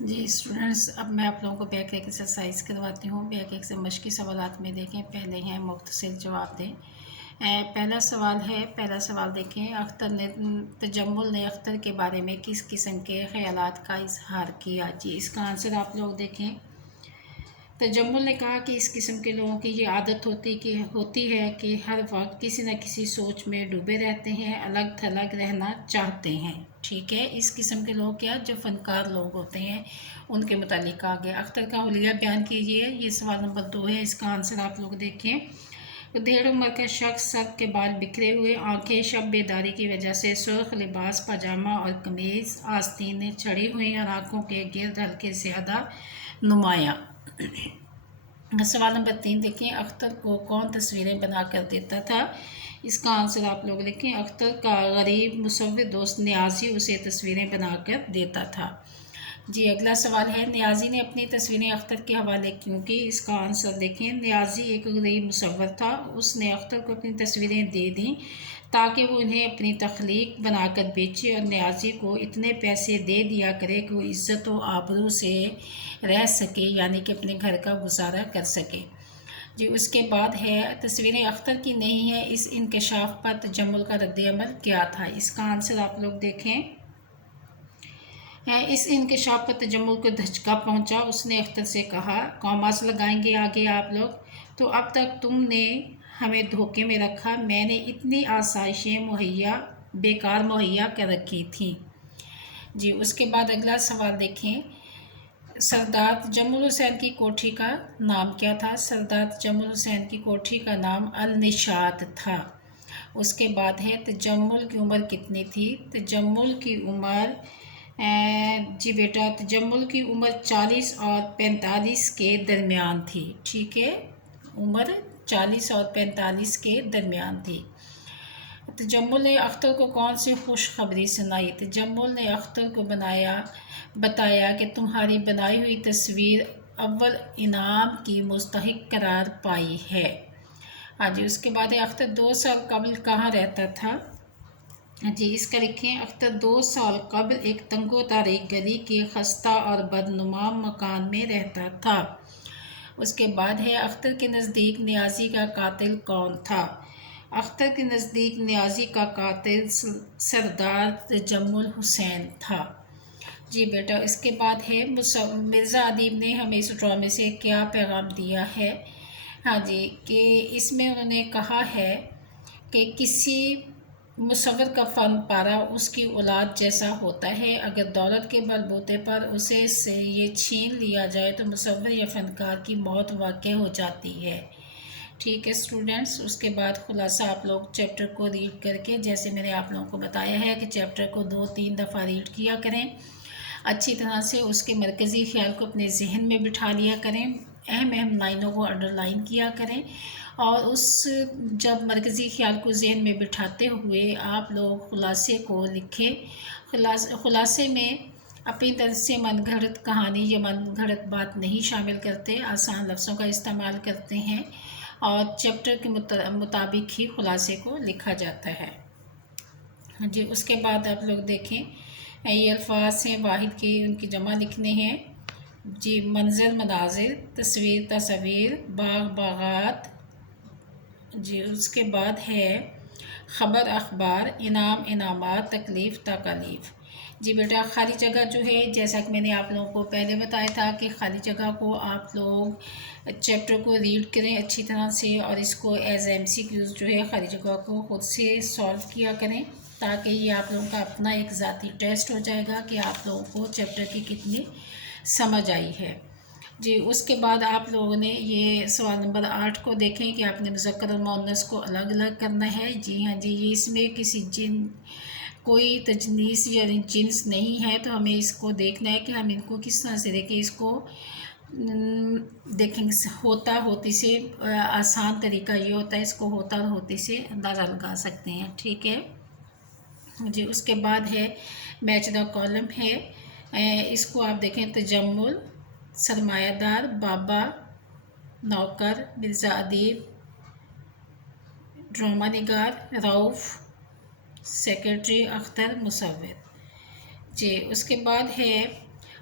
جی students, اب میں آپ لوگوں کو بیک ایکسرسائز کرواتی ہوں۔ بیک ایک سے مشقی سوالات میں دیکھیں، پہلے ہیں مختصر جواب دیں۔ پہلا سوال دیکھیں، اختر نے تجمل نے اختر کے بارے میں کس قسم کے خیالات کا اظہار کیا؟ جی اس کا آنسر آپ لوگ دیکھیں۔ تجمل نے کہا کہ اس قسم کے لوگوں کی یہ عادت ہوتی ہے کہ ہر وقت کسی نہ کسی سوچ میں ڈوبے رہتے ہیں، الگ تھلگ رہنا چاہتے ہیں۔ ٹھیک ہے، اس قسم کے لوگ جو فنکار لوگ ہوتے ہیں ان کے متعلق آگے اختر کا حلیہ بیان کیجیے۔ یہ سوال نمبر 2 ہے، اس کا آنسر آپ لوگ دیکھیں۔ ڈیڑھ عمر کا شخص، سر کے بال بکھرے ہوئے، آنکھیں شب بیداری کی وجہ سے سرخ لباس پاجامہ اور قمیض، آستینیں چڑھی ہوئی اور آنکھوں کے گرد ہلکے زیادہ نمایاں۔ سوال نمبر 3 دیکھیں، اختر کو کون تصویریں بنا کر دیتا تھا؟ اس کا آنسر آپ لوگ لکھیں۔ اختر کا غریب مصور دوست نیازی اسے تصویریں بنا کر دیتا تھا۔ جی اگلا سوال ہے، نیازی نے اپنی تصویریں اختر کے حوالے کیوں کی؟ اس کا آنسر دیکھیں۔ نیازی ایک غریب مصور تھا، اس نے اختر کو اپنی تصویریں دے دیں تاکہ وہ انہیں اپنی تخلیق بنا کر بیچے اور نیازی کو اتنے پیسے دے دیا کرے کہ وہ عزت و آبرو سے رہ سکے، یعنی کہ اپنے گھر کا گزارا کر سکے۔ جی اس کے بعد ہے، تصویریں اختر کی نہیں ہیں، اس انکشاف پر تجمل کا رد عمل کیا تھا؟ اس کا آنسر آپ لوگ دیکھیں۔ اس انکشاف پر تجمل کو دھچکا پہنچا، اس نے اختر سے کہا، کاماز لگائیں گے آگے آپ لوگ، تو اب تک تم نے ہمیں دھوکے میں رکھا، میں نے اتنی آسائشیں بیکار مہیا کر رکھی تھیں۔ جی اس کے بعد اگلا سوال دیکھیں، سردار تجمل حسین کی کوٹھی کا نام کیا تھا؟ سردار تجمل حسین کی کوٹھی کا نام النشاط تھا۔ اس کے بعد ہے، تجمل کی عمر کتنی تھی؟ تجمل کی عمر جی بیٹا، تجمل کی عمر 40 اور 45 کے درمیان تھی۔ ٹھیک ہے، عمر 40 اور 45 کے درمیان تھی۔ تجمل نے اختر کو کون سی خوشخبری سنائی؟ تجمل نے اختر کو بتایا کہ تمہاری بنائی ہوئی تصویر اول انعام کی مستحق قرار پائی ہے۔ جی اس کے بعد اختر 2 سال قبل کہاں رہتا تھا؟ جی اس کا لکھیں، اختر 2 سال قبل ایک تنگ و تاریک گلی کے خستہ اور بدنما مکان میں رہتا تھا۔ اس کے بعد ہے، اختر کے نزدیک نیازی کا قاتل کون تھا؟ اختر کے نزدیک نیازی کا قاتل سردار تجمل حسین تھا۔ جی بیٹا اس کے بعد ہے، مرزا ادیب نے ہمیں اس ڈرامے سے کیا پیغام دیا ہے؟ جی کہ اس میں انہوں نے کہا ہے کہ کسی مصور کا فن پارہ اس کی اولاد جیسا ہوتا ہے، اگر دولت کے بل بوتے پر اسے سے یہ چھین لیا جائے تو مصور یا فنکار کی موت واقع ہو جاتی ہے۔ ٹھیک ہے اسٹوڈنٹس، اس کے بعد خلاصہ آپ لوگ چیپٹر کو ریڈ کر کے، جیسے میں نے آپ لوگوں کو بتایا ہے کہ چیپٹر کو 2-3 دفعہ ریڈ کیا کریں، اچھی طرح سے اس کے مرکزی خیال کو اپنے ذہن میں بٹھا لیا کریں، اہم لائنوں کو انڈر لائن کیا کریں، اور جب مرکزی خیال کو ذہن میں بٹھاتے ہوئے آپ لوگ خلاصے کو لکھیں۔ خلاصے میں اپنی طرف سے من گھڑت کہانی یا من گھڑت بات نہیں شامل کرتے، آسان لفظوں کا استعمال کرتے ہیں اور چیپٹر کے مطابق ہی خلاصے کو لکھا جاتا ہے۔ جی اس کے بعد آپ لوگ دیکھیں، یہ الفاظ ہیں واحد کے، ان کی جمع لکھنے ہیں۔ جی منظر مناظر، تصویر باغ باغات۔ جی اس کے بعد ہے خبر اخبار، انعام انعامات، تکلیف تکالیف۔ جی بیٹا خالی جگہ جو ہے، جیسا کہ میں نے آپ لوگوں کو پہلے بتایا تھا کہ خالی جگہ کو آپ لوگ چیپٹر کو ریڈ کریں اچھی طرح سے، اور اس کو ایز MCQs جو ہے خالی جگہ کو خود سے سالو کیا کریں، تاکہ یہ آپ لوگوں کا اپنا ایک ذاتی ٹیسٹ ہو جائے گا کہ آپ لوگوں کو چیپٹر کی کتنی سمجھ آئی ہے۔ جی اس کے بعد آپ لوگوں نے یہ سوال نمبر 8 کو دیکھیں کہ آپ نے مذکر اور مؤنث کو الگ الگ کرنا ہے۔ جی ہاں جی، یہ اس میں کوئی تجنیس یا جنس نہیں ہے، تو ہمیں اس کو دیکھنا ہے کہ ہم ان کو کس طرح سے دیکھیں۔ اس کو دیکھیں ہوتا ہوتی سے، آسان طریقہ یہ ہوتا ہے، اس کو ہوتا اور ہوتی سے اندازہ لگا سکتے ہیں۔ ٹھیک ہے جی، اس کے بعد ہے میچ دا کالم ہے، اس کو آپ دیکھیں، تجمل، سرمایہ دار، بابا، نوکر، مرزا ادیب، ڈرامہ نگار، رؤف، سیکرٹری، اختر، مصور۔ جی اس کے بعد ہے